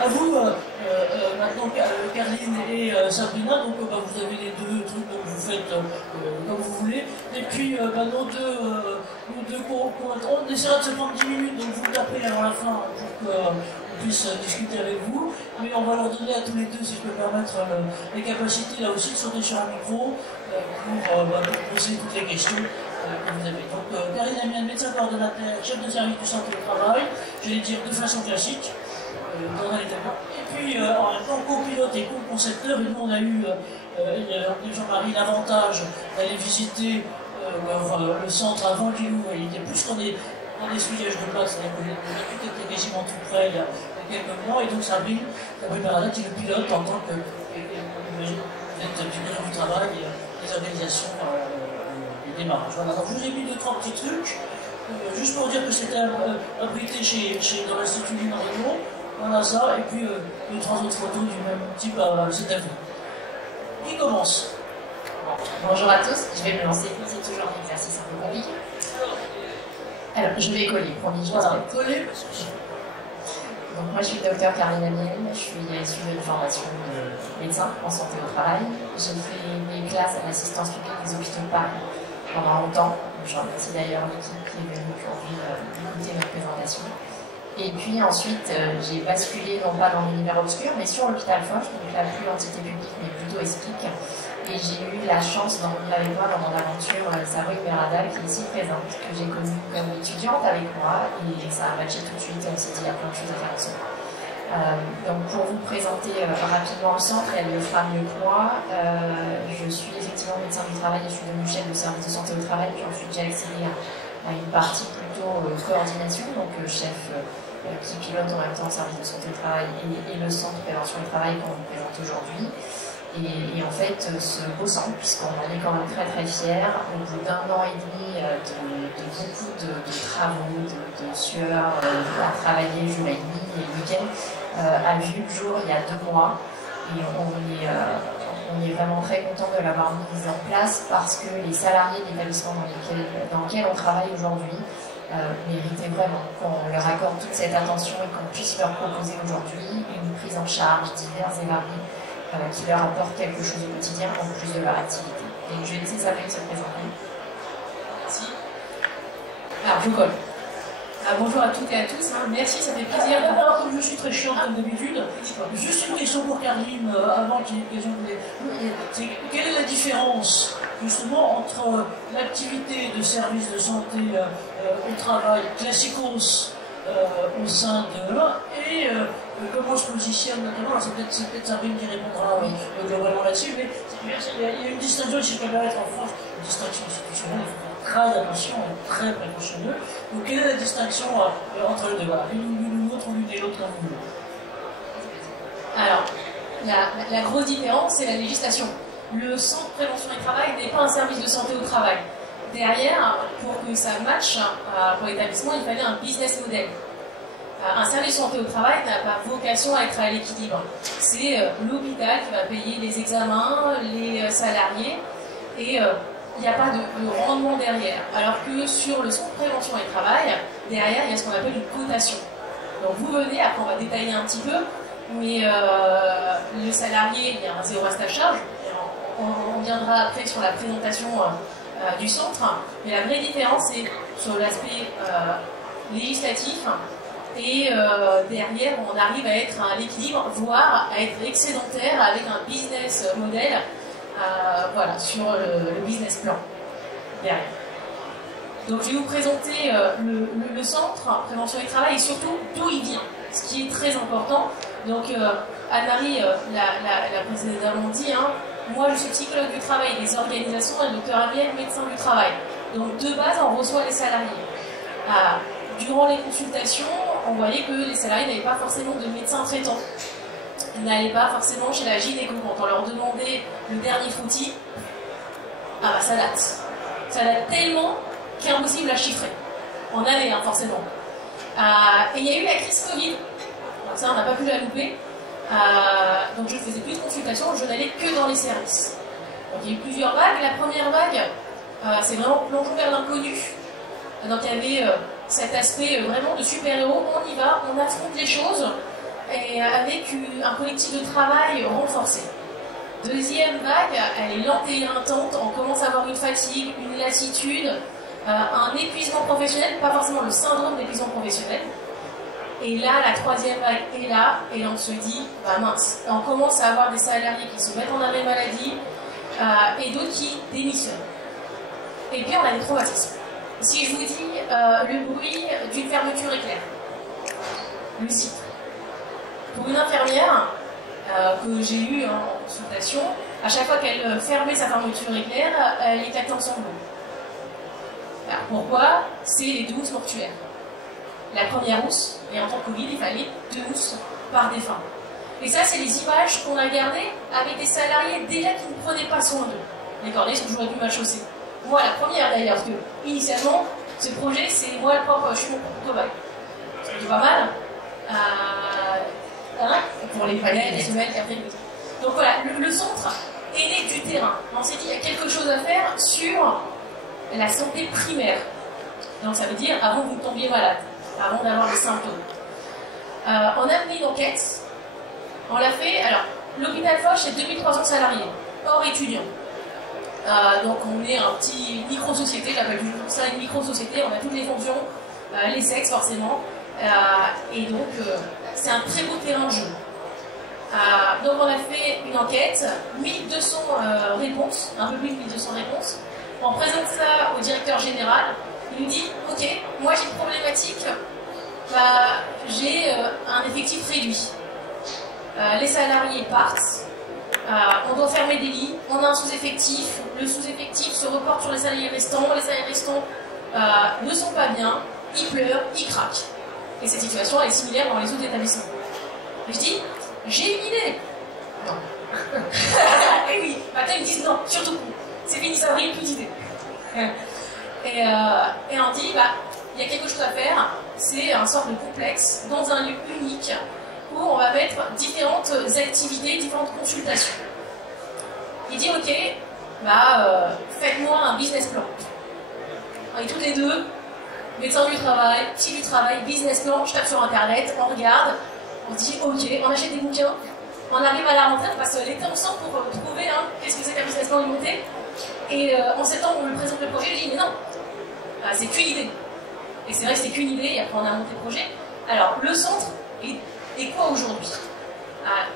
À vous, maintenant, Carline et Sabrina, donc vous avez les deux trucs, donc vous faites comme vous voulez. Et puis nos deux on essaiera de se prendre 10 minutes, donc vous tapez avant la fin pour qu'on puisse discuter avec vous. Mais on va leur donner à tous les deux, si je peux me permettre, les capacités là aussi de sauter sur un micro pour poser toutes les questions que vous avez. Donc Carline Amienne, médecin coordonnateur, chef de service du santé au travail, j'allais dire de façon classique. Et puis en même temps copilote et co-concepteur, et nous on a eu Jean-Marie l'avantage d'aller visiter le centre avant qu'il ouvre. Il était plus qu'on est dans des souillages de place, c'est-à-dire que tout était quasiment tout près il y a quelques mois, et donc Sabrine Berada qui le pilote en tant que ingénieur du travail et des organisations des démarrages. Voilà, donc je vous ai mis 2-3 petits trucs, juste pour dire que c'était abrité dans l'Institut du Marino. Voilà ça, et puis 2-3 autres photos du même type à cet avenue. Qui commence? Bonjour à tous, je vais me lancer, c'est toujours un exercice un peu compliqué. Alors, je vais coller, promis, je voilà, coller. Donc moi je suis le docteur Carline Amienne, je suis issue d'une formation de médecin en santé au travail. J'ai fait mes classes à l'assistance publique des hôpitaux de Paris pendant longtemps. Je remercie d'ailleurs l'équipe qui est venue aujourd'hui écouter notre présentation. Et puis ensuite, j'ai basculé, non pas dans l'univers obscur, mais sur l'hôpital Foch, donc la plus entité publique, mais plutôt ESPIC. Et j'ai eu la chance d'emmener avec moi dans mon aventure Sabrine Berada, qui est ici présente, que j'ai connue comme étudiante avec moi, et ça a matché tout de suite, on s'est dit, il y a plein de choses à faire ensemble. Donc pour vous présenter rapidement le centre, elle le fera mieux que moi. Je suis effectivement médecin du travail et je suis devenue chef de service de santé au travail, puis ensuite j'ai accédé à une partie plutôt coordination, donc chef qui pilote en même temps le service de santé au travail et le centre de prévention du travail qu'on vous présente aujourd'hui. Et en fait, ce beau centre, puisqu'on en est quand même très très fiers, au bout d'un an et demi de beaucoup de travaux, de sueur, à travailler jour et nuit et le week-end, a vu le jour il y a 2 mois. Et on est vraiment très content de l'avoir mise en place parce que les salariés de l'établissement dans lequel on travaille aujourd'hui méritaient vraiment qu'on leur accorde toute cette attention et qu'on puisse leur proposer aujourd'hui une prise en charge diverses et variées qui leur apporte quelque chose au quotidien en plus de leur activité. Et je vais laisser Sabrine se présenter. Merci. Alors, je colle. Bonjour à toutes et à tous, merci, ça fait plaisir. Alors, je suis très chiant comme d'habitude, juste une question pour Carline, avant qu'il y ait l'occasion de... Quelle est la différence, justement, entre l'activité de service de santé au travail classicos au sein de l'un et comment je positionne notamment, c'est peut-être Sabrine qui répondra globalement là-dessus, mais il y a une distinction, si je peux me permettre, en France, une distinction institutionnelle. Très attention, très précautionneux. Donc quelle est la distinction entre les deux? Voilà, l'une ou l'autre, ou l'une et l'autre comme vous voulez. Alors, la grosse différence, c'est la législation. Le centre de prévention du travail n'est pas un service de santé au travail. Derrière, pour que ça matche pour l'établissement, il fallait un business model. Un service de santé au travail n'a pas vocation à être à l'équilibre. C'est l'hôpital qui va payer les examens, les salariés, et il n'y a pas de rendement derrière. Alors que sur le centre de prévention et travail, derrière, il y a ce qu'on appelle une cotation. Donc vous venez, après on va détailler un petit peu, mais le salarié, il y a un zéro reste à charge. On viendra après sur la présentation du centre. Mais la vraie différence, c'est sur l'aspect législatif. Et derrière, on arrive à être à l'équilibre, voire à être excédentaire avec un business model. Voilà, sur le business plan derrière. Donc je vais vous présenter le centre prévention et travail et surtout d'où il vient, ce qui est très important. Donc Anne-Marie l'a précédemment dit, moi je suis psychologue du travail des organisations et le docteur Amienne, médecin du travail. Donc de base on reçoit les salariés. Durant les consultations, on voyait que les salariés n'avaient pas forcément de médecin traitant. Ils n'allaient pas forcément chez la gynéco. Quand on leur demandait le dernier frottis, ça date. Ça date tellement qu'impossible à chiffrer. En année, forcément. Et il y a eu la crise Covid. Donc ça, on n'a pas pu la louper. Donc je ne faisais plus de consultation, je n'allais que dans les services. Donc il y a eu plusieurs vagues. La première vague, c'est vraiment plongeon vers l'inconnu. Donc il y avait cet aspect vraiment de super-héros. On y va, on affronte les choses. et avec un collectif de travail renforcé. Deuxième vague, elle est lente et éreintante, on commence à avoir une fatigue, une lassitude, un épuisement professionnel, pas forcément le syndrome d'épuisement professionnel. Et là, la troisième vague est là, et on se dit, bah mince, on commence à avoir des salariés qui se mettent en arrêt maladie et d'autres qui démissionnent. Et puis on a des traumatismes. Si je vous dis le bruit d'une fermeture éclair, le site. Pour une infirmière que j'ai eue en consultation, à chaque fois qu'elle fermait sa fermeture éclair, elle éclatait en sanglots. Alors pourquoi? C'est les 2 housses mortuaires. La première housse, et en temps Covid, il fallait 2 housses par défunt. Et ça, c'est les images qu'on a gardées avec des salariés déjà qui ne prenaient pas soin d'eux. Les cornets sont toujours plus mal chaussés. Moi, la première d'ailleurs, parce que initialement, ce projet, c'est moi le propre, je suis mon propre cobaye. C'est pas mal. Pour les panels, les semaines, après. Donc voilà, le centre est né du terrain. On s'est dit, il y a quelque chose à faire sur la santé primaire. Donc ça veut dire avant que vous tombiez malade, avant d'avoir des symptômes. On a mené une enquête. On l'a fait. Alors, l'hôpital Foch, c'est 2300 salariés, hors étudiants. Donc on est un petit micro-société, j'appelle toujours ça une micro-société, on a toutes les fonctions, les sexes forcément, et donc c'est un très beau terrain de jeu. Donc on a fait une enquête, 1200 réponses, un peu plus de 1200 réponses, on présente ça au directeur général, il nous dit « Ok, moi j'ai une problématique, j'ai un effectif réduit, les salariés partent, on doit fermer des lits, on a un sous-effectif, le sous-effectif se reporte sur les salariés restants ne sont pas bien, ils pleurent, ils craquent. Et cette situation est similaire dans les autres établissements. Et je dis, j'ai une idée. Non. Et oui, maintenant ils me disent non, surtout, c'est fini, ça brille, plus d'idées. Et on dit, il y a quelque chose à faire, c'est un sorte de complexe dans un lieu unique où on va mettre différentes activités, différentes consultations. Il dit ok, faites-moi un business plan. On est tous les deux, médecin du travail, psy du travail, business plan, je tape sur internet, on regarde, on dit ok, on achète des bouquins, on arrive à la rentrée, on passe l'été ensemble pour trouver qu'est-ce que c'est qu'un business plan alimenté. Et en septembre, on lui présente le projet, je dis mais non, c'est qu'une idée. Et c'est vrai que c'est qu'une idée, et après on a monté le projet. Alors, le centre est quoi aujourd'hui?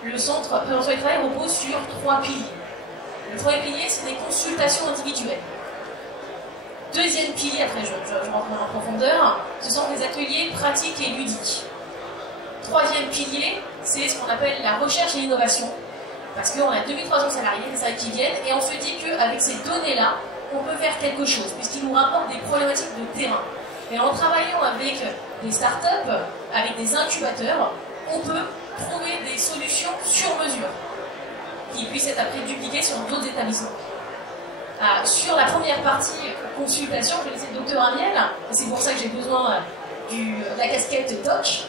Le centre prévention et travail repose sur 3 piliers. Le premier pilier, c'est des consultations individuelles. Deuxième pilier, après je rentre en profondeur, ce sont des ateliers pratiques et ludiques. Troisième pilier, c'est ce qu'on appelle la recherche et l'innovation. Parce qu'on a 2300 salariés, des salariés qui viennent, et on se dit qu'avec ces données-là, on peut faire quelque chose, puisqu'ils nous rapportent des problématiques de terrain. Et en travaillant avec des startups, avec des incubateurs, on peut trouver des solutions sur mesure, qui puissent être après dupliquées sur d'autres établissements. Sur la première partie consultation, je vais laisser le docteur Amiel, et c'est pour ça que j'ai besoin de la casquette doc.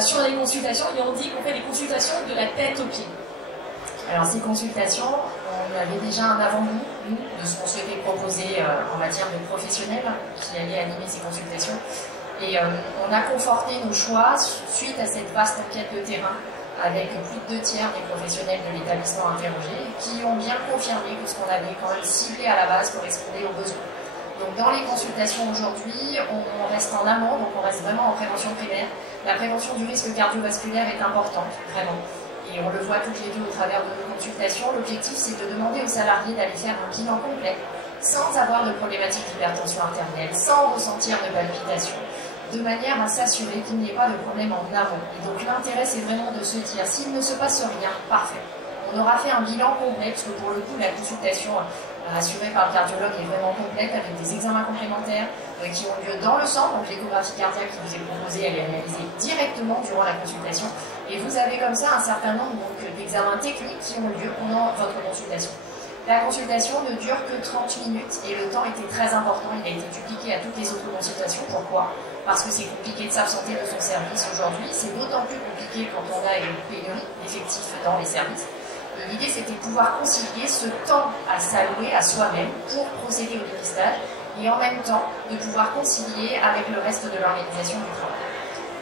Sur les consultations, et on dit qu'on fait des consultations de la tête aux pieds. Alors ces consultations, on avait déjà un avant-goût, nous, de ce qu'on souhaitait proposer en matière de professionnels qui allaient animer ces consultations. Et on a conforté nos choix suite à cette vaste enquête de terrain avec plus de 2 tiers des professionnels de l'établissement interrogés qui ont bien confirmé que ce qu'on avait quand même ciblé à la base correspondait aux besoins. Donc dans les consultations aujourd'hui, on reste en amont, donc on reste vraiment en prévention primaire. La prévention du risque cardiovasculaire est importante, vraiment. Et on le voit toutes les deux au travers de nos consultations. L'objectif, c'est de demander aux salariés d'aller faire un bilan complet, sans avoir de problématique d'hypertension artérielle, sans ressentir de palpitations, de manière à s'assurer qu'il n'y ait pas de problème en amont. Et donc l'intérêt, c'est vraiment de se dire, s'il ne se passe rien, parfait. On aura fait un bilan complet, parce que pour le coup, la consultation assurée par le cardiologue est vraiment complète, avec des examens complémentaires qui ont lieu dans le centre. Donc l'échographie cardiaque qui vous est proposée, elle est réalisée directement durant la consultation. Et vous avez comme ça un certain nombre d'examens techniques qui ont lieu pendant votre consultation. La consultation ne dure que 30 minutes et le temps était très important. Il a été dupliqué à toutes les autres consultations. Pourquoi? Parce que c'est compliqué de s'absenter de son service aujourd'hui. C'est d'autant plus compliqué quand on a une pénurie d'effectifs dans les services. Et l'idée, c'était de pouvoir concilier ce temps à s'allouer à soi-même pour procéder au dépistage et en même temps de pouvoir concilier avec le reste de l'organisation du travail.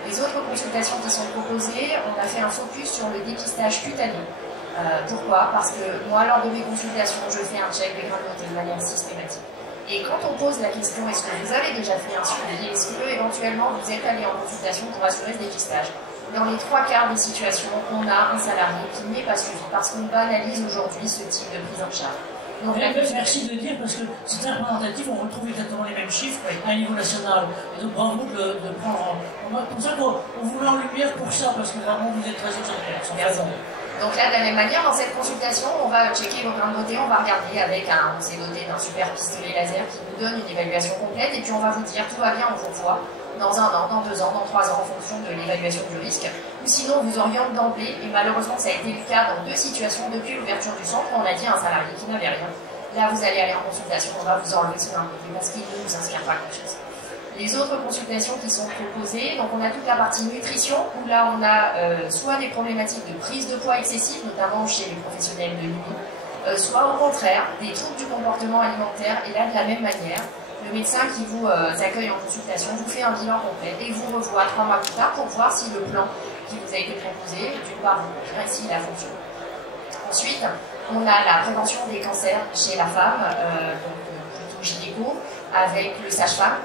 Les autres consultations qui sont proposées, on a fait un focus sur le dépistage cutané. Pourquoi? Parce que moi, lors de mes consultations, je fais un check des grains de beauté de manière systématique. Et quand on pose la question, est-ce que vous avez déjà fait un suivi? Est-ce que éventuellement vous êtes allé en consultation pour assurer ce dépistage? Dans les 3/4 des situations, on a un salarié qui n'est pas suivi parce qu'on banalise aujourd'hui ce type de prise en charge. Donc, merci de le dire parce que c'est très représentatif, on retrouve exactement les mêmes chiffres à un niveau national. Et donc bravo de prendre comme ça qu'on vous met en lumière pour ça, parce que vraiment vous êtes très exemplaire. Donc là, de la même manière, dans cette consultation, on va checker vos grains de beauté, on va regarder avec on s'est doté d'un super pistolet laser qui nous donne une évaluation complète, et puis on va vous dire tout va bien, on vous voit dans 1 an, dans 2 ans, dans 3 ans, en fonction de l'évaluation du risque. Ou sinon, on vous oriente d'emblée, et malheureusement, ça a été le cas dans 2 situations depuis l'ouverture du centre. On a dit à un salarié qui n'avait rien, là, vous allez aller en consultation, on va vous enlever ce grain de beauté parce qu'il ne vous inspire pas grand-chose. Les autres consultations qui sont proposées, donc on a toute la partie nutrition, où là on a soit des problématiques de prise de poids excessif, notamment chez les professionnels de l'UNI, soit au contraire des troubles du comportement alimentaire, et là de la même manière, le médecin qui vous accueille en consultation vous fait un bilan complet et vous revoit 3 mois plus tard pour voir si le plan qui vous a été proposé, d'une part, s'il a fonctionné. Ensuite, on a la prévention des cancers chez la femme, donc plutôt gynéco, avec une sage-femme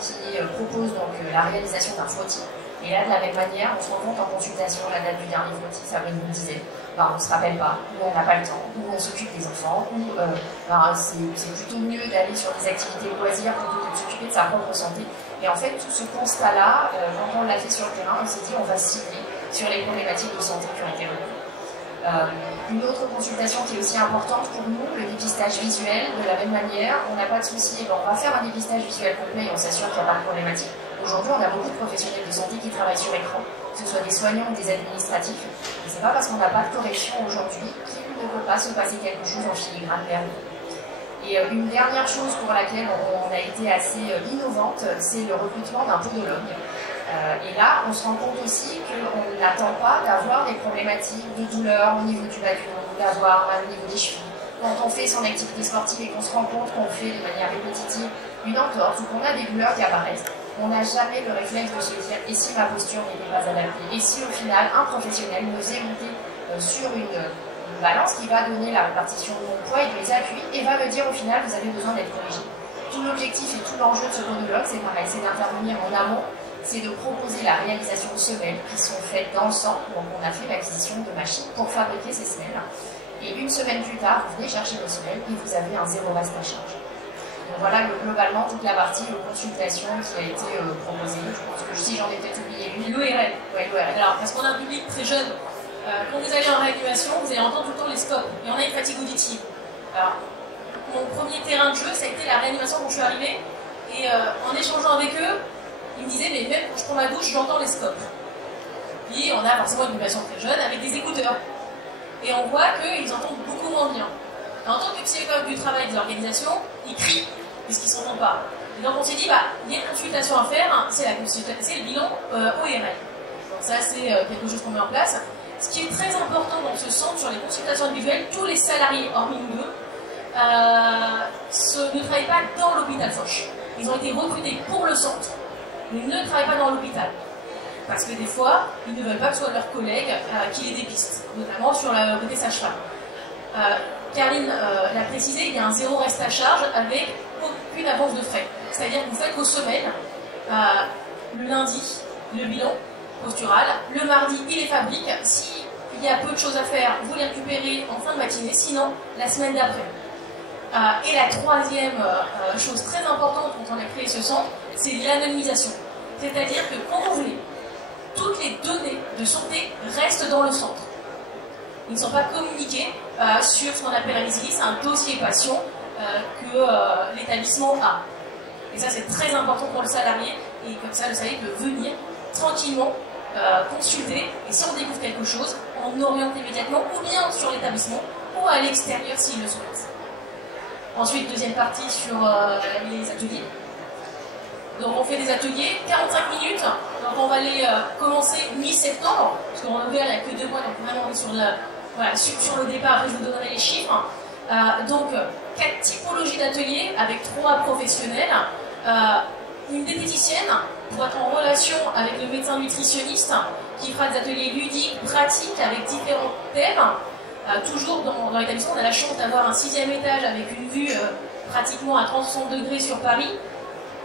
qui propose donc la réalisation d'un frottis. Et là, de la même manière, on se rend compte en consultation, la date du dernier frottis, ça nous disait, on ne se rappelle pas, ou on n'a pas le temps, ou on s'occupe des enfants, ou c'est plutôt mieux d'aller sur des activités loisirs plutôt que de s'occuper de sa propre santé. Et en fait, tout ce constat-là, quand on l'a fait sur le terrain, on s'est dit, on va cibler sur les problématiques de santé qui ont été retenues. Une autre consultation qui est aussi importante pour nous, le dépistage visuel. De la même manière, on n'a pas de souci, on va faire un dépistage visuel complet et on s'assure qu'il n'y a pas de problématique. Aujourd'hui, on a beaucoup de professionnels de santé qui travaillent sur écran, que ce soit des soignants ou des administratifs. Et c'est pas parce qu'on n'a pas de correction aujourd'hui qu'il ne peut pas se passer quelque chose en filigrane derrière. Et une dernière chose pour laquelle on a été assez innovante, c'est le recrutement d'un podologue. Et là, on se rend compte aussi qu'on n'attend pas d'avoir des problématiques de douleur au niveau du bas du dos, d'avoir mal au niveau des chevilles. Quand on fait son activité sportive et qu'on se rend compte qu'on fait de manière répétitive une entorse ou qu'on a des douleurs qui apparaissent, on n'a jamais le réflexe de se dire « et si ma posture n'était pas adaptée ?» Et si au final, un professionnel nous est monté sur une balance qui va donner la répartition de mon poids et de mes appuis et va me dire au final « vous avez besoin d'être corrigé ». Tout l'objectif et tout l'enjeu de ce podologue, c'est pareil, c'est d'intervenir en amont, c'est de proposer la réalisation de semelles qui sont faites dans le centre. Donc on a fait l'acquisition de machines pour fabriquer ces semelles. Et une semaine plus tard, vous venez chercher vos semelles et vous avez un 0 reste à charge. Donc voilà globalement toute la partie de consultation qui a été proposée. Je pense que si j'en ai peut-être oublié une. L'ORL. Ouais, l'ORL. Alors, parce qu'on a un public très jeune, quand vous allez en réanimation, vous allez entendre tout le temps les scopes. Et on a une fatigue auditive. Alors, mon premier terrain de jeu, ça a été la réanimation quand je suis arrivée. Et en échangeant avec eux, ils me disaient, mais même quand je prends ma douche, j'entends les scopes. Puis on a forcément une population très jeune avec des écouteurs. Et on voit qu'ils entendent beaucoup moins bien. Et en tant que psychologue du travail des organisations, ils crient, puisqu'ils ne s'entendent pas. Et donc on s'est dit, il y a une consultation à faire, c'est le bilan ORL. Donc ça, c'est quelque chose qu'on met en place. Ce qui est très important dans ce centre, sur les consultations individuelles, tous les salariés, hormis nous deux, ne travaillent pas dans l'hôpital Foch. Ils ont été recrutés pour le centre, mais ils ne travaillent pas dans l'hôpital. Parce que des fois, ils ne veulent pas que ce soit leurs collègues qui les dépistent, notamment sur le côté sage-femme. Caroline l'a précisé, il y a un 0 reste à charge avec aucune avance de frais. C'est-à-dire que vous faites vos semaines, le lundi, le bilan postural, le mardi, il les fabrique. S'il y a peu de choses à faire, vous les récupérez en fin de matinée, sinon, la semaine d'après. Et la troisième chose très importante quand on a créé ce centre, c'est l'anonymisation. C'est-à-dire que quand vous voulez, toutes les données de santé restent dans le centre. Ils ne sont pas communiqués sur ce qu'on appelle un EasyList, un dossier patient que l'établissement a. Et ça, c'est très important pour le salarié. Et comme ça, le salarié peut venir tranquillement consulter. Et si on découvre quelque chose, on oriente immédiatement ou bien sur l'établissement ou à l'extérieur s'il le souhaite. Ensuite, deuxième partie sur les ateliers. Donc on fait des ateliers, 45 minutes, donc on va les commencer mi-septembre, parce qu'on a ouvert il n'y a que 2 mois, donc vraiment on est sur le départ, après je vous donnerai les chiffres. Donc 4 typologies d'ateliers avec 3 professionnels, une diététicienne pour être en relation avec le médecin nutritionniste qui fera des ateliers ludiques, pratiques avec différents thèmes. Toujours dans l'établissement, on a la chance d'avoir un 6e étage avec une vue pratiquement à 360 degrés sur Paris.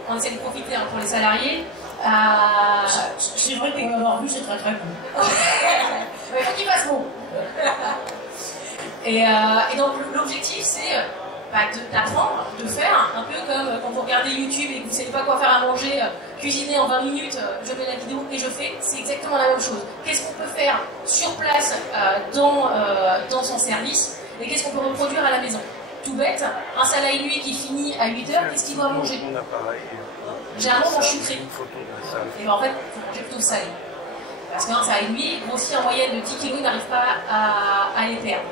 On essaie de profiter pour les salariés. C'est vrai que pour l'avoir vu, c'est très très cool. Il faut qu'il fasse beau. Et donc l'objectif c'est d'apprendre, de faire un peu comme quand vous regardez YouTube et que vous ne savez pas quoi faire à manger, cuisiner en 20 minutes, je mets la vidéo et je fais, c'est exactement la même chose. Qu'est-ce qu'on peut faire sur place dans son service et qu'est-ce qu'on peut reproduire à la maison? Tout bête, un salarié lui qui finit à 8 h, qu'est-ce qu'il doit manger? Généralement, mange sucré. Et bien en fait, il faut manger plutôt salé. Parce qu'un salarié lui, grossit en moyenne de 10 kg, il n'arrive pas à les perdre.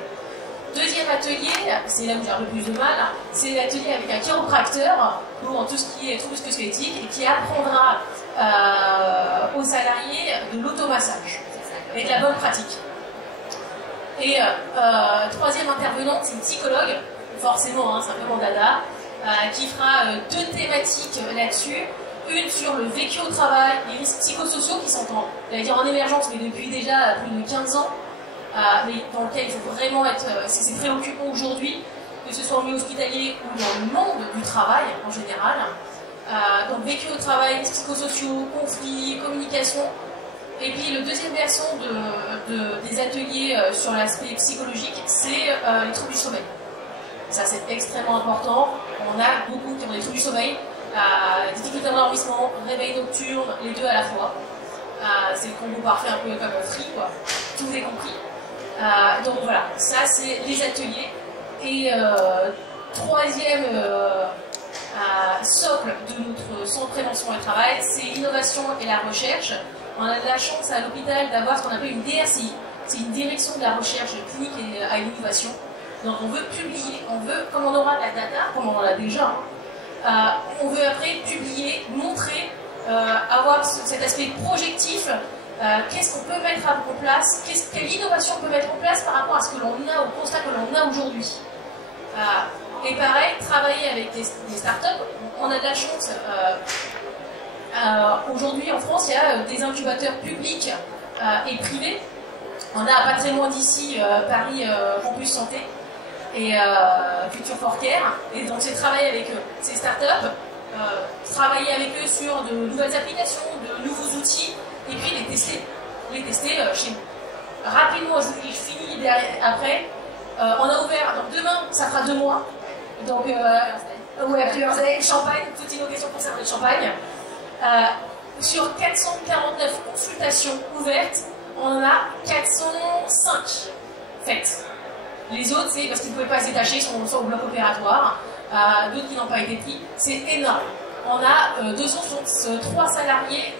Deuxième atelier, c'est là où j'ai un peu plus de mal, c'est l'atelier avec un chiropracteur pour tout ce qui est troubles musculo-squelettiques et qui apprendra aux salariés de l'automassage et de la bonne pratique. Et troisième intervenante, c'est une psychologue, forcément, c'est un peu mon dada, qui fera 2 thématiques là-dessus. Une sur le vécu au travail, les risques psychosociaux qui sont en émergence, mais depuis déjà plus de 15 ans, mais dans lequel il faut vraiment être, c'est préoccupant aujourd'hui, que ce soit au milieu hospitalier ou dans le monde du travail en général. Donc vécu au travail, risques psychosociaux, conflits, communication. Et puis le deuxième versant des ateliers sur l'aspect psychologique, c'est les troubles du sommeil. Ça c'est extrêmement important. On a beaucoup qui ont des troubles du sommeil, difficultés d'endormissement, réveil nocturne, les deux à la fois. C'est le combo parfait, un peu comme un free, quoi. Tout est compris. Donc voilà, ça c'est les ateliers. Et troisième socle de notre centre de prévention et travail, c'est l'innovation et la recherche. On a de la chance à l'hôpital d'avoir ce qu'on appelle une DRCI, c'est une direction de la recherche clinique et à l'innovation. Donc on veut publier, comme on aura de la data, comme on en a déjà, on veut après publier, montrer, avoir cet aspect projectif. Qu'est-ce qu'on peut mettre en place, quelle innovation on peut mettre en place par rapport à ce que l'on a, au constat que l'on a aujourd'hui. Et pareil, travailler avec des startups, on a de la chance. Aujourd'hui en France, il y a des incubateurs publics et privés. On a pas très loin d'ici Paris Campus Santé et Future for Care. Et donc c'est travailler avec ces startups, travailler avec eux sur de nouvelles applications, de nouveaux outils. Et puis les tester chez nous. Rapidement, je finis après. On a ouvert, donc demain, ça fera 2 mois. Donc, ouais, Champagne, toute innovation concernant le Champagne. Sur 449 consultations ouvertes, on en a 405 faites. Les autres, c'est parce qu'ils ne pouvaient pas se détacher, sont au bloc opératoire. D'autres qui n'ont pas été pris. C'est énorme. On a 203 salariés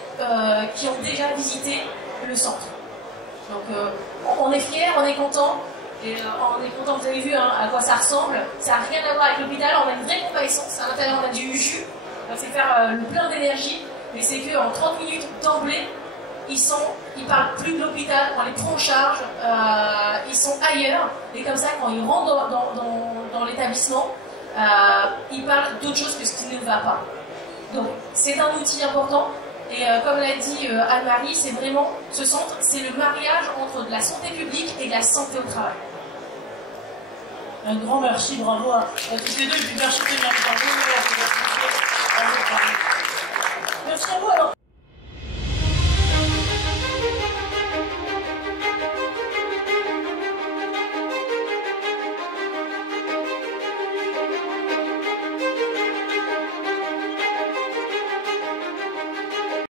qui ont déjà visité le centre. Donc on est fiers, on est content. Et on est content, vous avez vu à quoi ça ressemble. Ça n'a rien à voir avec l'hôpital, on a une vraie convalescence. À l'intérieur, on a du jus. C'est faire le plein d'énergie. Mais c'est qu'en 30 minutes d'emblée, ils parlent plus de l'hôpital, on les prend en charge, ils sont ailleurs. Et comme ça, quand ils rentrent dans l'établissement, ils parlent d'autre chose que ce qui ne va pas. Donc c'est un outil important et comme l'a dit Anne-Marie, c'est vraiment ce centre, c'est le mariage entre de la santé publique et de la santé au travail. Un grand merci, bravo à tous les deux et puis merci de venir nous parler.